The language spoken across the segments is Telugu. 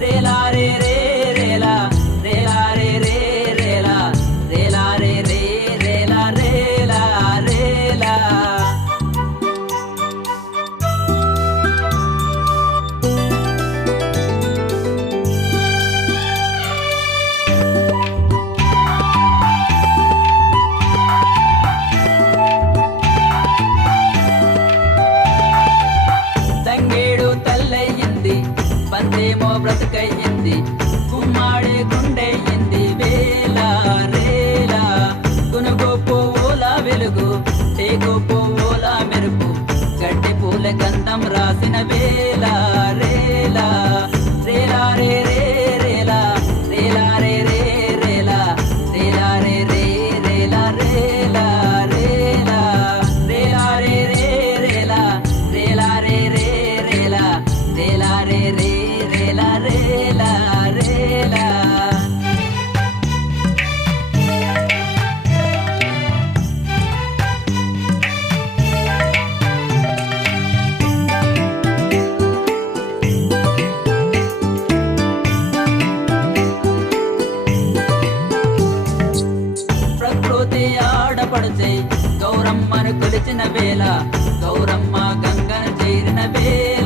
de la re re బ్రతుకయ్యింది. కుమ్మాడే గుండెయ్యింది. వేలా రేలా గునుగో పువ్వుల వెలుగు టేకో పువ్వు గౌరమ్మను కొలిచిన వేళ గౌరమ్మ గంగను చేరిన వేళ.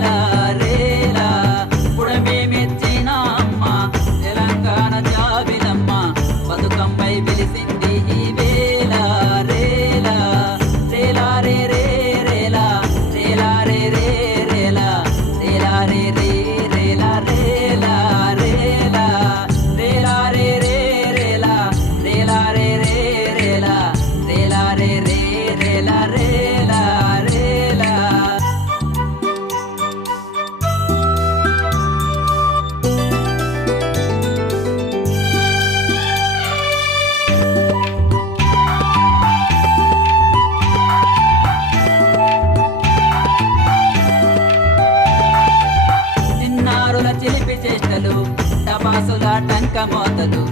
bergamota do